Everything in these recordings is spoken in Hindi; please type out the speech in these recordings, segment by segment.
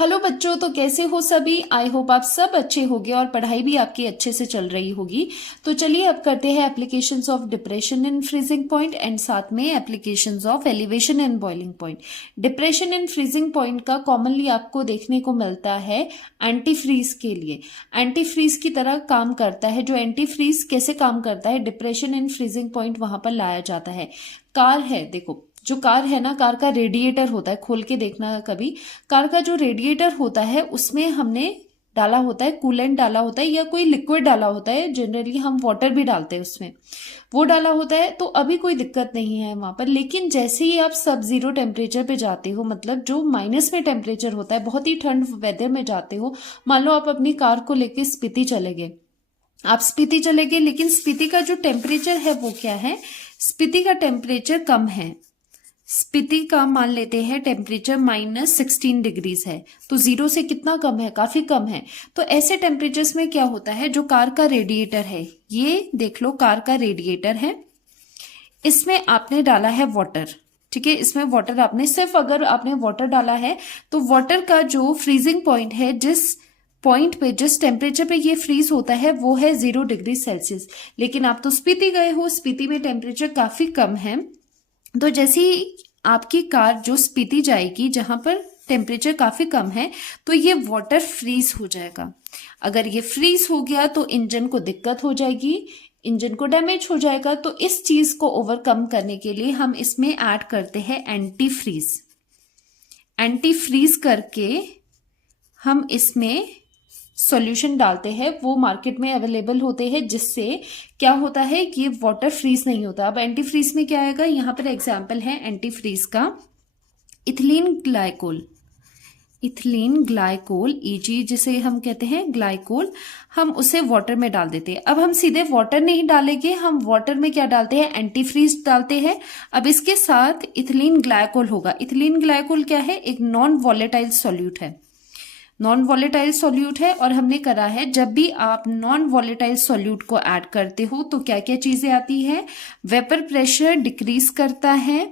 हेलो बच्चों, तो कैसे हो सभी। आई होप आप सब अच्छे होंगे और पढ़ाई भी आपकी अच्छे से चल रही होगी। तो चलिए अब करते हैं applications of depression in freezing point and साथ में applications of elevation and boiling point. Depression in freezing point का कॉमनली आपको देखने को मिलता है एंटी फ्रीज के लिए। एंटी फ्रीज की तरह काम करता है। जो एंटी फ्रीज कैसे काम करता है, डिप्रेशन इन फ्रीजिंग पॉइंट वहां पर लाया जाता है। कार है, देखो जो कार है ना, कार का रेडिएटर होता है, खोल के देखना कभी। कार का जो रेडिएटर होता है उसमें हमने डाला होता है कूलेंट, डाला होता है या कोई लिक्विड डाला होता है। जनरली हम वाटर भी डालते हैं उसमें, वो डाला होता है। तो अभी कोई दिक्कत नहीं है वहां पर। लेकिन जैसे ही आप सब जीरो टेम्परेचर पे जाते हो, मतलब जो माइनस में टेम्परेचर होता है, बहुत ही ठंड वेदर में जाते हो। मान लो आप अपनी कार को लेके स्पीति चले गए, आप स्पीति चले गए, लेकिन स्पीति का जो टेम्परेचर है वो क्या है, स्पीति का टेम्परेचर कम है। स्पीति का मान लेते हैं टेम्परेचर -16 डिग्रीज है। तो जीरो से कितना कम है, काफी कम है। तो ऐसे टेम्परेचर्स में क्या होता है, जो कार का रेडिएटर है, ये देख लो कार का रेडिएटर है, इसमें आपने डाला है वाटर। ठीक है, इसमें वाटर आपने सिर्फ अगर आपने वाटर डाला है तो वाटर का जो फ्रीजिंग पॉइंट है, जिस पॉइंट पे जिस टेम्परेचर पे ये फ्रीज होता है वो है 0 डिग्री सेल्सियस। लेकिन आप तो स्पीति गए हो, स्पीति में टेम्परेचर काफी कम है। तो जैसे ही आपकी कार जो स्पीति जाएगी जहां पर टेम्परेचर काफी कम है, तो ये वाटर फ्रीज हो जाएगा। अगर ये फ्रीज हो गया तो इंजन को दिक्कत हो जाएगी, इंजन को डैमेज हो जाएगा। तो इस चीज को ओवरकम करने के लिए हम इसमें ऐड करते हैं एंटी फ्रीज। एंटी फ्रीज करके हम इसमें सॉल्यूशन डालते हैं, वो मार्केट में अवेलेबल होते हैं, जिससे क्या होता है कि वाटर फ्रीज नहीं होता। अब एंटी फ्रीज में क्या आएगा, यहाँ पर एग्जांपल है एंटी फ्रीज का, ethylene glycol. Ethylene glycol, easy जिसे हम कहते हैं ग्लाइकोल, हम उसे वाटर में डाल देते हैं। अब हम सीधे वाटर नहीं डालेंगे, हम वाटर में क्या डालते हैं, एंटी फ्रीज डालते हैं। अब इसके साथ इथिलीन ग्लाइकोल होगा। इथिलीन ग्लाइकोल क्या है, एक नॉन वॉलेटाइल सॉल्यूट है, नॉन वॉलेटाइल सॉल्यूट है। और हमने करा है, जब भी आप नॉन वॉलेटाइल सॉल्यूट को ऐड करते हो तो क्या क्या चीजें आती है, वेपर प्रेशर डिक्रीज करता है,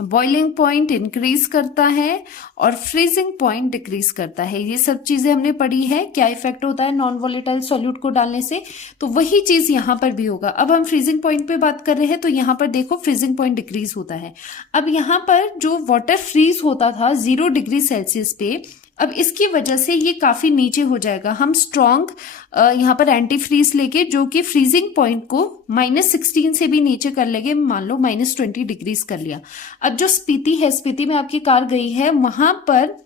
बॉइलिंग पॉइंट इंक्रीज करता है और फ्रीजिंग पॉइंट डिक्रीज करता है। ये सब चीजें हमने पढ़ी है, क्या इफेक्ट होता है नॉन वॉलेटाइल सॉल्यूट को डालने से। तो वही चीज यहां पर भी होगा। अब हम फ्रीजिंग पॉइंट पे बात कर रहे हैं, तो यहां पर देखो फ्रीजिंग पॉइंट डिक्रीज होता है। अब यहां पर जो वाटर फ्रीज होता था 0 डिग्री सेल्सियस पे, अब इसकी वजह से ये काफी नीचे हो जाएगा। हम स्ट्रॉन्ग यहाँ पर एंटी फ्रीज लेके जो कि फ्रीजिंग पॉइंट को -16 से भी नीचे कर लेंगे, मान लो -20 डिग्रीज कर लिया। अब जो स्पीति है, स्पीति में आपकी कार गई है, वहां पर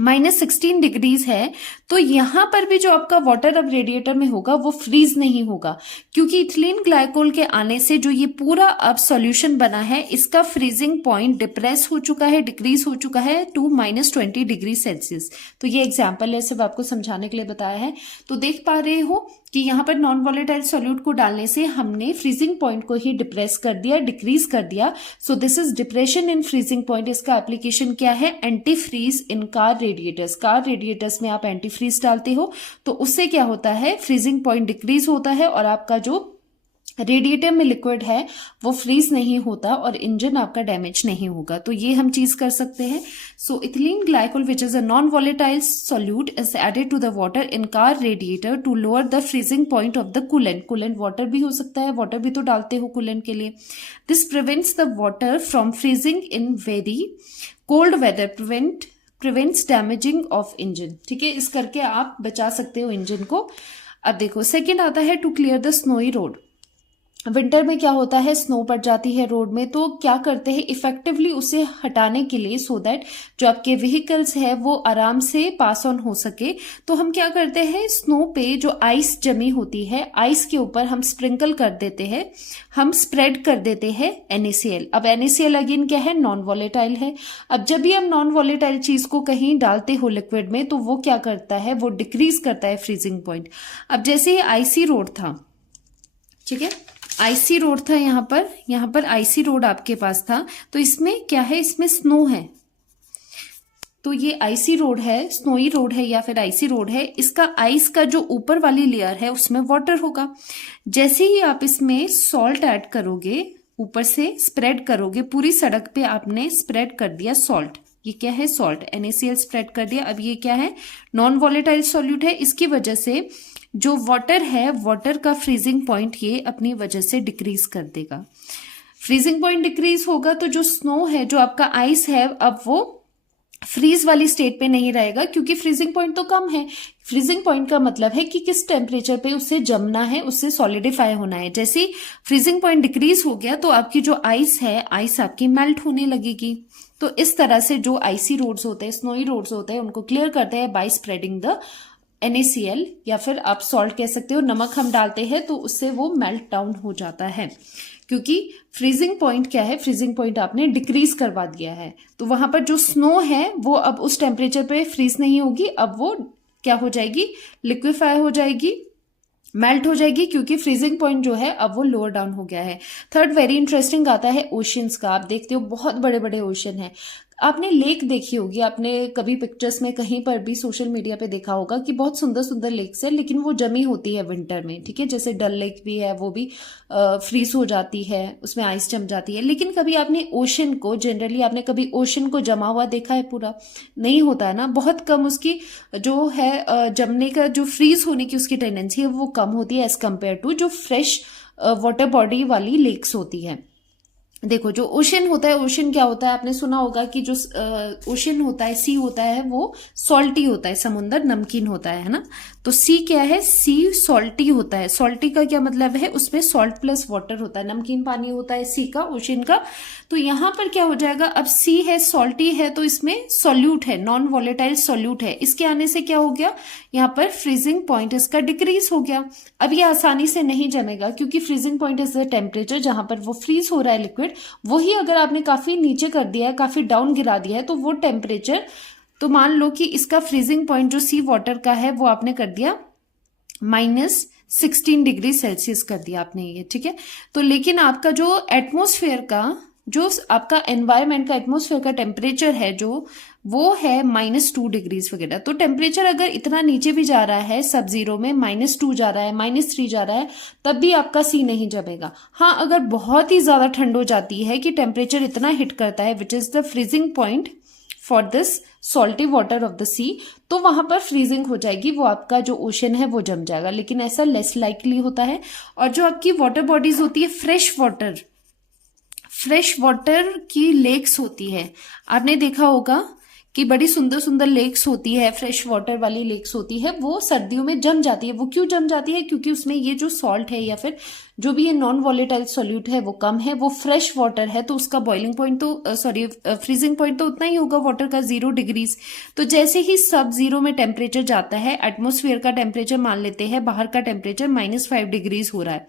-16 डिग्रीज है। तो यहां पर भी जो आपका वाटर अब रेडिएटर में होगा वो फ्रीज नहीं होगा, क्योंकि इथिलीन ग्लाइकोल के आने से जो ये पूरा अब सॉल्यूशन बना है, इसका फ्रीजिंग पॉइंट डिप्रेस हो चुका है, डिक्रीज हो चुका है टू -20 डिग्री सेल्सियस। तो ये एग्जाम्पल है, सिर्फ आपको समझाने के लिए बताया है। तो देख पा रहे हो कि यहाँ पर नॉन वॉलेटाइल सॉल्यूट को डालने से हमने फ्रीजिंग पॉइंट को ही डिप्रेस कर दिया, डिक्रीज कर दिया। So this is depression in freezing point. इसका एप्लीकेशन क्या है, antifreeze in car radiators. Car radiators में आप एंटी फ्रीज डालते हो तो उससे क्या होता है, फ्रीजिंग पॉइंट डिक्रीज होता है और आपका जो रेडिएटर में लिक्विड है वो फ्रीज नहीं होता और इंजन आपका डैमेज नहीं होगा। तो ये हम चीज कर सकते हैं। So ethylene glycol which is a non volatile solute is added to the water in car radiator to lower the freezing point of the coolant. Coolant water भी हो सकता है, वाटर भी तो डालते हो कूलेंट के लिए। This prevents the water from freezing in very cold weather, prevents damaging of engine. ठीक है, इस करके आप बचा सकते हो इंजन को। अब देखो सेकेंड आता है to clear the snowy road. Winter में क्या होता है, स्नो पड़ जाती है रोड में, तो क्या करते हैं इफेक्टिवली उसे हटाने के लिए, सो दैट जो आपके व्हीकल्स है वो आराम से पास ऑन हो सके, तो हम क्या करते हैं, स्नो पे जो आइस जमी होती है, आइस के ऊपर हम स्प्रिंकल कर देते हैं, हम स्प्रेड कर देते हैं NaCl। अब NaCl अगेन क्या है, नॉन वॉलेटाइल है। अब जब भी हम नॉन वॉलेटाइल चीज को कहीं डालते हो लिक्विड में, तो वो क्या करता है, वो डिक्रीज करता है फ्रीजिंग पॉइंट। अब जैसे ये आईसी रोड था, ठीक है, आईसी रोड था, यहाँ पर आईसी रोड आपके पास था, तो इसमें क्या है, इसमें स्नो है। तो ये आईसी रोड है, स्नोई रोड है या फिर आईसी रोड है। इसका आइस का जो ऊपर वाली लेयर है उसमें वाटर होगा। जैसे ही आप इसमें सॉल्ट ऐड करोगे, ऊपर से स्प्रेड करोगे, पूरी सड़क पे आपने स्प्रेड कर दिया सॉल्ट, ये क्या है, सॉल्ट, NaCl स्प्रेड कर दिया। अब ये क्या है, नॉन वॉलेटाइल सॉल्यूट है। इसकी वजह से जो वाटर है, वाटर का फ्रीजिंग पॉइंट ये अपनी वजह से डिक्रीज कर देगा। फ्रीजिंग पॉइंट डिक्रीज होगा तो जो स्नो है, जो आपका आइस है, अब वो फ्रीज वाली स्टेट पे नहीं रहेगा, क्योंकि फ्रीजिंग पॉइंट तो कम है। फ्रीजिंग पॉइंट का मतलब है कि किस टेम्परेचर पे उससे जमना है, उससे सॉलिडिफाई होना है। जैसे ही फ्रीजिंग पॉइंट डिक्रीज हो गया तो आपकी जो आइस है, आइस आपकी मेल्ट होने लगेगी। तो इस तरह से जो आइसी रोड्स होते हैं, स्नोई रोड्स होते हैं, उनको क्लियर करते हैं बाय स्प्रेडिंग द NaCl, या फिर आप सॉल्ट कह सकते हो। नमक हम डालते हैं तो उससे वो मेल्ट डाउन हो जाता है, क्योंकि फ्रीजिंग पॉइंट क्या है, फ्रीजिंग पॉइंट आपने डिक्रीज करवा दिया है। तो वहां पर जो स्नो है वो अब उस टेम्परेचर पे फ्रीज नहीं होगी, अब वो क्या हो जाएगी, लिक्विफाई हो जाएगी, मेल्ट हो जाएगी, क्योंकि फ्रीजिंग पॉइंट जो है अब वो लोअर डाउन हो गया है। थर्ड वेरी इंटरेस्टिंग आता है ओशंस का। आप देखते हो बहुत बड़े बड़े ओशन है। आपने लेक देखी होगी, आपने कभी पिक्चर्स में कहीं पर भी सोशल मीडिया पे देखा होगा कि बहुत सुंदर सुंदर लेक्स है, लेकिन वो जमी होती है विंटर में, ठीक है। जैसे डल लेक भी है, वो भी फ्रीज हो जाती है, उसमें आइस जम जाती है। लेकिन कभी आपने ओशन को, जनरली आपने कभी ओशन को जमा हुआ देखा है? पूरा नहीं होता है ना, बहुत कम उसकी जो है जमने का, जो फ्रीज होने की उसकी टेंडेंसी है वो कम होती है एज कम्पेयर टू जो फ्रेश वाटर बॉडी वाली लेक्स होती है। देखो जो ओशन होता है, ओशन क्या होता है, आपने सुना होगा कि जो ओशन होता है, सी होता है, वो सॉल्टी होता है, समुंदर नमकीन होता है ना। तो सी क्या है, सी सॉल्टी होता है। सॉल्टी का क्या मतलब है, उसमें सॉल्ट प्लस वाटर होता है, नमकीन पानी होता है सी का, ओशन का। तो यहां पर क्या हो जाएगा, अब सी है, सॉल्टी है, तो इसमें सॉल्यूट है, नॉन वॉलेटाइल सॉल्यूट है। इसके आने से क्या हो गया, यहाँ पर फ्रीजिंग पॉइंट इसका डिक्रीज हो गया। अब ये आसानी से नहीं जमेगा, क्योंकि freezing point is the temperature जहां पर वो फ्रीज हो रहा है लिक्विड। वही अगर आपने काफी नीचे कर दिया है, काफी डाउन गिरा दिया है, तो वो टेम्परेचर, तो मान लो कि इसका फ्रीजिंग पॉइंट जो सी वाटर का है वो आपने कर दिया -16 डिग्री सेल्सियस कर दिया आपने ये, ठीक है। तो लेकिन आपका जो एटमोस्फेयर का, जो आपका एनवायरमेंट का एटमोस्फेयर का टेम्परेचर है जो, वो है -2 डिग्रीज वगैरह। तो टेम्परेचर अगर इतना नीचे भी जा रहा है, सब जीरो में -2 जा रहा है, -3 जा रहा है, तब भी आपका सी नहीं जमेगा। हाँ, अगर बहुत ही ज्यादा ठंड हो जाती है कि टेम्परेचर इतना हिट करता है, which is the freezing point for this salty water of the sea, तो वहां पर फ्रीजिंग हो जाएगी, वो आपका जो ओशन है वो जम जाएगा। लेकिन ऐसा लेस लाइकली होता है। और जो आपकी वाटर बॉडीज होती है, फ्रेश वाटर की लेक्स होती है, आपने देखा होगा कि बड़ी सुंदर सुंदर लेक्स होती है, फ्रेश वाटर वाली लेक्स होती है, वो सर्दियों में जम जाती है। वो क्यों जम जाती है, क्योंकि उसमें ये जो सॉल्ट है या फिर जो भी ये नॉन वॉलेटाइल सॉल्यूट है वो कम है, वो फ्रेश वाटर है, तो उसका बॉइलिंग पॉइंट तो फ्रीजिंग पॉइंट तो उतना ही होगा वाटर का, 0 डिग्रीज। तो जैसे ही सब जीरो में टेम्परेचर जाता है, एटमोस्फियर का टेम्परेचर मान लेते हैं, बाहर का टेम्परेचर -5 डिग्रीज हो रहा है,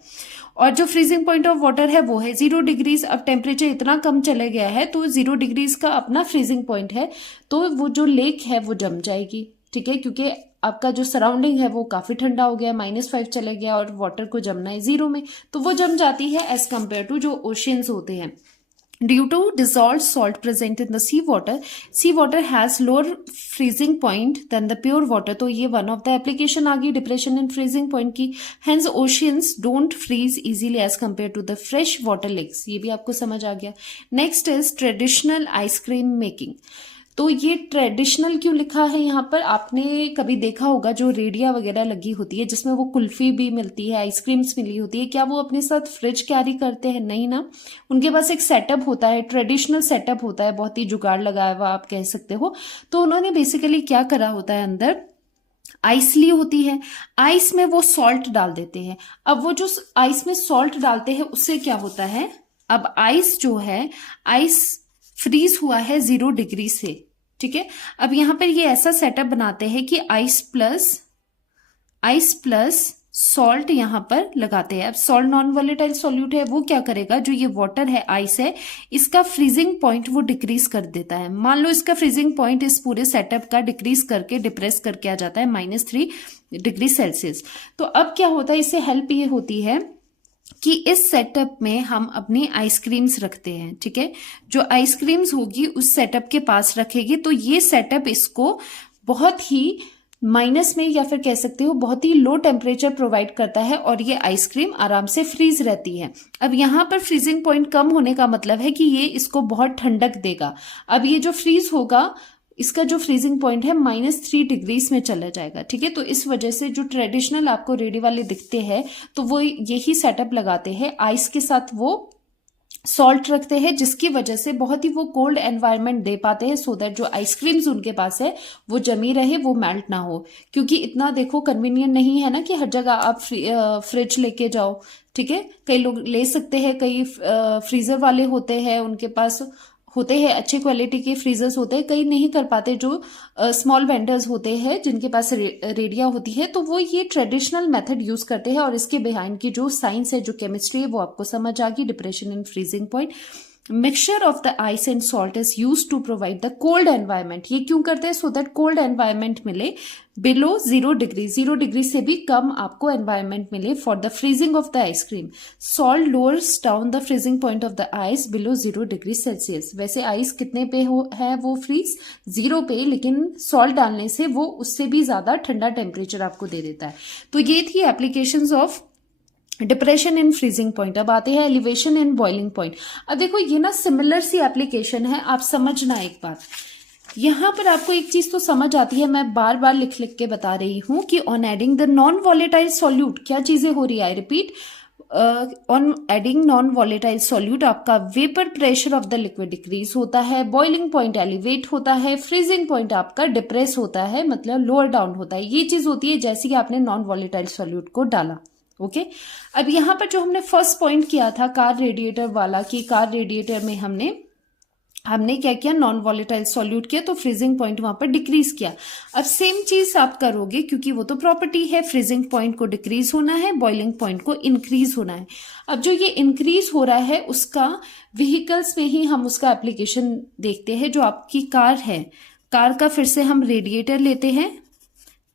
और जो फ्रीजिंग पॉइंट ऑफ वाटर है वो है 0 डिग्रीज। अब टेम्परेचर इतना कम चले गया है तो 0 डिग्रीज का अपना फ्रीजिंग पॉइंट है, तो वो जो लेक है वो जम जाएगी, ठीक है, क्योंकि आपका जो सराउंडिंग है वो काफी ठंडा हो गया, -5 चले गया, और वाटर को जमना है 0 में, तो वो जम जाती है एज कम्पेयर टू जो ओशियंस होते हैं। Due to dissolved salt present in the seawater has lower freezing point than the pure water. तो ये one of the application आ गई depression and freezing point की. Hence oceans don't freeze easily as compared to the fresh water lakes. ये भी आपको समझ आ गया. Next is traditional ice cream making. तो ये ट्रेडिशनल क्यों लिखा है यहाँ पर, आपने कभी देखा होगा जो रेडिया वगैरह लगी होती है जिसमें वो कुल्फी भी मिलती है, आइसक्रीम्स मिली होती है, क्या वो अपने साथ फ्रिज कैरी करते हैं? नहीं ना, उनके पास एक सेटअप होता है, ट्रेडिशनल सेटअप होता है, बहुत ही जुगाड़ लगाया हुआ आप कह सकते हो। तो उन्होंने बेसिकली क्या करा होता है, अंदर आइस ली होती है, आइस में वो सॉल्ट डाल देते हैं। अब वो जो आइस में सॉल्ट डालते हैं उससे क्या होता है, अब आइस जो है, आइस फ्रीज हुआ है 0 डिग्री से, ठीक है। अब यहां पर ये ऐसा सेटअप बनाते हैं कि आइस प्लस सॉल्ट यहां पर लगाते हैं। अब सॉल्ट नॉन वॉलेटाइल सॉल्यूट है, वो क्या करेगा, जो ये वाटर है, आइस है, इसका फ्रीजिंग पॉइंट वो डिक्रीज कर देता है। मान लो इसका फ्रीजिंग पॉइंट इस पूरे सेटअप का डिक्रीज करके डिप्रेस करके आ जाता है -3 डिग्री सेल्सियस। तो अब क्या होता है, इससे हेल्प ये होती है कि इस सेटअप में हम अपनी आइसक्रीम्स रखते हैं, ठीक है। जो आइसक्रीम्स होगी उस सेटअप के पास रखेगी, तो ये सेटअप इसको बहुत ही माइनस में या फिर कह सकते हो बहुत ही लो टेम्परेचर प्रोवाइड करता है और ये आइसक्रीम आराम से फ्रीज रहती है। अब यहाँ पर फ्रीजिंग पॉइंट कम होने का मतलब है कि ये इसको बहुत ठंडक देगा। अब ये जो फ्रीज होगा इसका जो फ्रीजिंग पॉइंट है -3 डिग्रीज में चला जाएगा, ठीक है। तो इस वजह से जो ट्रेडिशनल आपको रेडी वाले दिखते हैं तो वो यही सेटअप लगाते हैं, आइस के साथ वो सॉल्ट रखते हैं, जिसकी वजह से बहुत ही वो कोल्ड एनवायरनमेंट दे पाते हैं, सो दैट जो आइसक्रीम्स उनके पास है वो जमी रहे, वो मेल्ट ना हो। क्योंकि इतना देखो कन्वीनियंट नहीं है ना कि हर जगह आप फ्रिज लेके जाओ, ठीक है। कई लोग ले सकते हैं, कई फ्रीजर वाले होते हैं, उनके पास होते हैं अच्छी क्वालिटी के फ्रीजर्स होते हैं, कई नहीं कर पाते जो स्मॉल वेंडर्स होते हैं जिनके पास रेडिया होती है, तो वो ये ट्रेडिशनल मेथड यूज करते हैं। और इसके बिहाइंड की जो साइंस है, जो केमिस्ट्री है, वो आपको समझ आ गई। Depression in freezing point, mixture of the ice and salt is use to provide the cold environment. ये क्यों करते हैं? सो दैट कोल्ड एनवायरमेंट मिले बिलो 0 डिग्री, 0 डिग्री से भी कम आपको एनवायरमेंट मिले for the freezing of the ice cream. Salt lowers down the freezing point of the ice below 0 degree Celsius. वैसे आइस कितने पे है वो फ्रीज? 0 पे, लेकिन सॉल्ट डालने से वो उससे भी ज्यादा ठंडा टेम्परेचर आपको दे देता है। तो ये थी applications of depression in freezing point. अब आते हैं एलिवेशन इन बॉइलिंग पॉइंट। अब देखो ये ना सिमिलर सी एप्लीकेशन है, आप समझना एक बात। यहां पर आपको एक चीज तो समझ आती है, मैं बार बार लिख लिख के बता रही हूं कि on adding the non volatile solute क्या चीजें हो रही है, I repeat, on adding non volatile solute आपका vapour pressure of the liquid decrease होता है, बॉइलिंग पॉइंट एलिवेट होता है, फ्रीजिंग पॉइंट आपका डिप्रेस होता है, मतलब लोअर डाउन होता है। ये चीज होती है जैसे कि आपने नॉन वॉलेटाइल सॉल्यूट को डाला। ओके अब यहां पर जो हमने फर्स्ट पॉइंट किया था कार रेडिएटर वाला, कि कार रेडिएटर में हमने क्या किया, नॉन वॉलेटाइल सॉल्यूट किया, तो फ्रीजिंग पॉइंट वहां पर डिक्रीज किया। अब सेम चीज आप करोगे, क्योंकि वो तो प्रॉपर्टी है, फ्रीजिंग पॉइंट को डिक्रीज होना है, बॉइलिंग पॉइंट को इंक्रीज होना है। अब जो ये इंक्रीज हो रहा है उसका व्हीकल्स में ही हम उसका एप्लीकेशन देखते हैं। जो आपकी कार है, कार का फिर से हम रेडिएटर लेते हैं।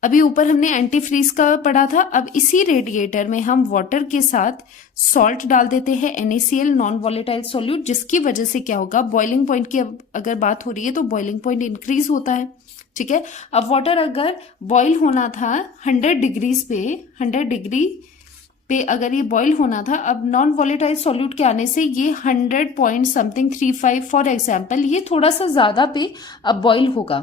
अभी ऊपर हमने एंटी फ्रीज का पढ़ा था, अब इसी रेडिएटर में हम वाटर के साथ सॉल्ट डाल देते हैं, NaCl नॉन वॉलेटाइल सॉल्यूट, जिसकी वजह से क्या होगा, बॉइलिंग पॉइंट की अगर बात हो रही है तो बॉइलिंग पॉइंट इंक्रीज होता है, ठीक है। अब वाटर अगर बॉइल होना था 100 डिग्रीज पे, 100 डिग्री पे अगर ये बॉइल होना था, अब नॉन वॉलेटाइल सॉल्यूट के आने से ये 100 पॉइंट समथिंग 35 फॉर एग्जाम्पल, ये थोड़ा सा ज्यादा पे अब बॉइल होगा।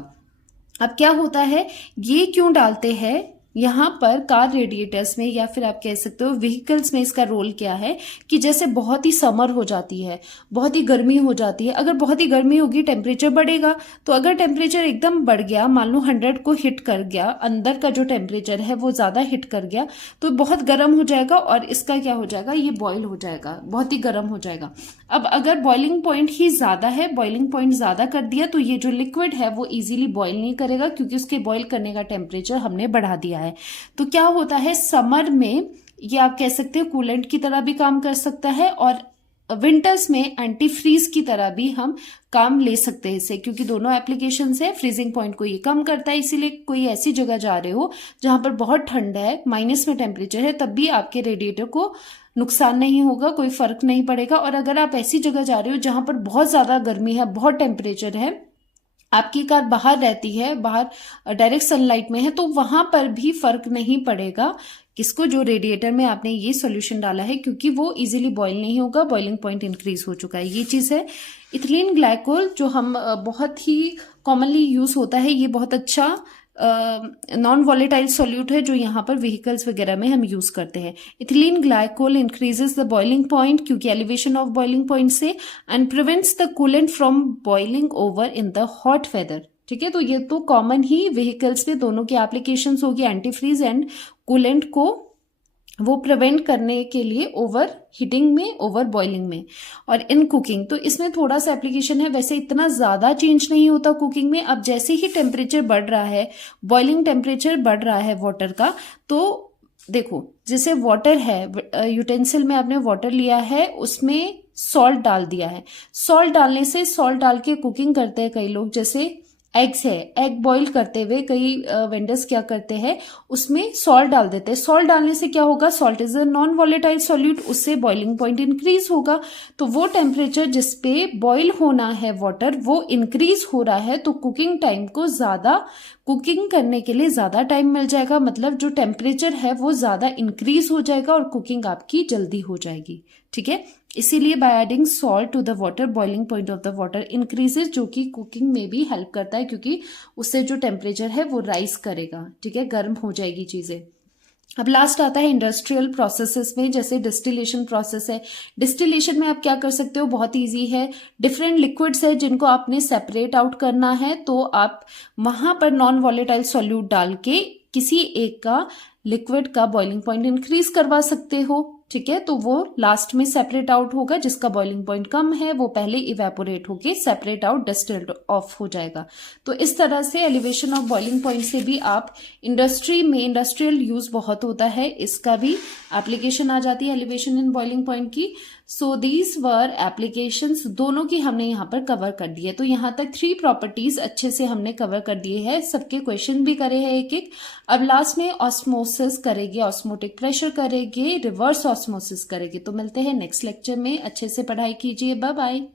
अब क्या होता है, ये क्यों डालते हैं यहाँ पर कार रेडिएटर्स में, या फिर आप कह सकते हो व्हीकल्स में, इसका रोल क्या है कि जैसे बहुत ही समर हो जाती है, बहुत ही गर्मी हो जाती है, अगर बहुत ही गर्मी होगी टेम्परेचर बढ़ेगा, तो अगर टेम्परेचर एकदम बढ़ गया, मान लो 100 को हिट कर गया, अंदर का जो टेम्परेचर है वो ज्यादा हिट कर गया, तो बहुत गर्म हो जाएगा और इसका क्या हो जाएगा, ये बॉयल हो जाएगा, बहुत ही गर्म हो जाएगा। अब अगर बॉइलिंग पॉइंट ही ज्यादा है, बॉइलिंग पॉइंट ज्यादा कर दिया, तो ये जो लिक्विड है वो इजीली बॉयल नहीं करेगा, क्योंकि उसके बॉयल करने का टेम्परेचर हमने बढ़ा दिया है। तो क्या होता है, समर में ये आप कह सकते हो कूलेंट की तरह भी काम कर सकता है, और विंटर्स में एंटी फ्रीज की तरह भी हम काम ले सकते हैं इससे, क्योंकि दोनों एप्लीकेशन है। फ्रीजिंग पॉइंट को ये कम करता है, इसीलिए कोई ऐसी जगह जा रहे हो जहां पर बहुत ठंड है, माइनस में टेम्परेचर है, तब भी आपके रेडिएटर को नुकसान नहीं होगा, कोई फर्क नहीं पड़ेगा। और अगर आप ऐसी जगह जा रहे हो जहां पर बहुत ज्यादा गर्मी है, बहुत टेम्परेचर है, आपकी कार बाहर रहती है, बाहर डायरेक्ट सनलाइट में है, तो वहां पर भी फर्क नहीं पड़ेगा किसको, जो रेडिएटर में आपने ये सॉल्यूशन डाला है, क्योंकि वो इजीली बॉईल नहीं होगा, बॉइलिंग पॉइंट इंक्रीज हो चुका है। ये चीज है। इथिलीन ग्लाइकोल जो हम बहुत ही कॉमनली यूज होता है, ये बहुत अच्छा नॉन वॉलेटाइल सॉल्यूट है, जो यहाँ पर व्हीकल्स वगैरह में हम यूज करते हैं। Ethylene glycol increases the boiling point, क्योंकि एलिवेशन ऑफ बॉइलिंग पॉइंट से, and prevents the coolant from boiling over in the hot weather, ठीक है। तो ये तो कॉमन ही व्हीकल्स में दोनों की एप्लीकेशंस होगी, एंटी फ्रीज एंड कूलेंट को वो प्रिवेंट करने के लिए ओवर हीटिंग में, ओवर बॉइलिंग में। और इन कुकिंग तो इसमें थोड़ा सा एप्लीकेशन है, वैसे इतना ज्यादा चेंज नहीं होता कुकिंग में। अब जैसे ही टेम्परेचर बढ़ रहा है, बॉइलिंग टेम्परेचर बढ़ रहा है वाटर का, तो देखो जैसे वाटर है, यूटेंसिल में आपने वाटर लिया है, उसमें सॉल्ट डाल दिया है, सॉल्ट डालने से, सॉल्ट डाल के कुकिंग करते हैं कई लोग, जैसे एग्स है, एग बॉईल करते हुए कई वेंडर्स क्या करते हैं, उसमें सॉल्ट डाल देते हैं। सॉल्ट डालने से क्या होगा, salt is a non volatile solute, उससे बॉइलिंग पॉइंट इंक्रीज होगा। तो वो टेम्परेचर जिसपे बॉईल होना है वाटर वो इंक्रीज हो रहा है, तो कुकिंग टाइम को ज्यादा, कुकिंग करने के लिए ज्यादा टाइम मिल जाएगा, मतलब जो टेम्परेचर है वो ज्यादा इंक्रीज हो जाएगा और कुकिंग आपकी जल्दी हो जाएगी। ठीक है, इसीलिए by adding salt to the water boiling point of the water increases, जो कि कुकिंग में भी हेल्प करता है, क्योंकि उससे जो टेम्परेचर है वो राइज करेगा। ठीक है, गर्म हो जाएगी चीजें। अब लास्ट आता है इंडस्ट्रियल प्रोसेसेस में, जैसे डिस्टिलेशन प्रोसेस है। डिस्टिलेशन में आप क्या कर सकते हो, बहुत इजी है। डिफरेंट लिक्विड्स है जिनको आपने सेपरेट आउट करना है, तो आप वहां पर नॉन वॉलेटाइल सॉल्यूट डाल के किसी एक का लिक्विड का बॉइलिंग पॉइंट इंक्रीज करवा सकते हो। ठीक है, तो वो लास्ट में सेपरेट आउट होगा, जिसका बॉइलिंग पॉइंट कम है वो पहले इवेपोरेट होके सेपरेट आउट, डिस्टिल्ड ऑफ हो जाएगा। तो इस तरह से एलिवेशन ऑफ बॉइलिंग पॉइंट से भी आप इंडस्ट्री में, इंडस्ट्रियल यूज बहुत होता है, इसका भी एप्लीकेशन आ जाती है एलिवेशन इन बॉइलिंग पॉइंट की। सो दीज वर एप्लीकेशंस, दोनों की हमने यहाँ पर कवर कर दी है। तो यहाँ तक 3 प्रॉपर्टीज अच्छे से हमने कवर कर दिए हैं, सबके क्वेश्चन भी करे हैं एक एक। अब लास्ट में ऑस्मोसिस करेंगे, ऑस्मोटिक प्रेशर करेंगे, रिवर्स ऑस्मोसिस करेंगे। तो मिलते हैं नेक्स्ट लेक्चर में, अच्छे से पढ़ाई कीजिए, बाय बाय।